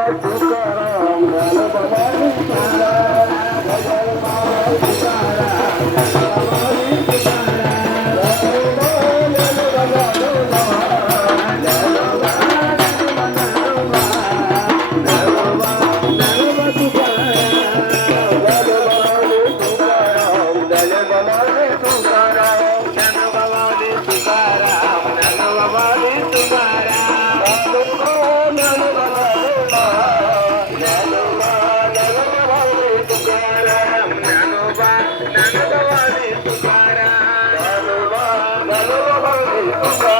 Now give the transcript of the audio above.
Thank you. Uh oh,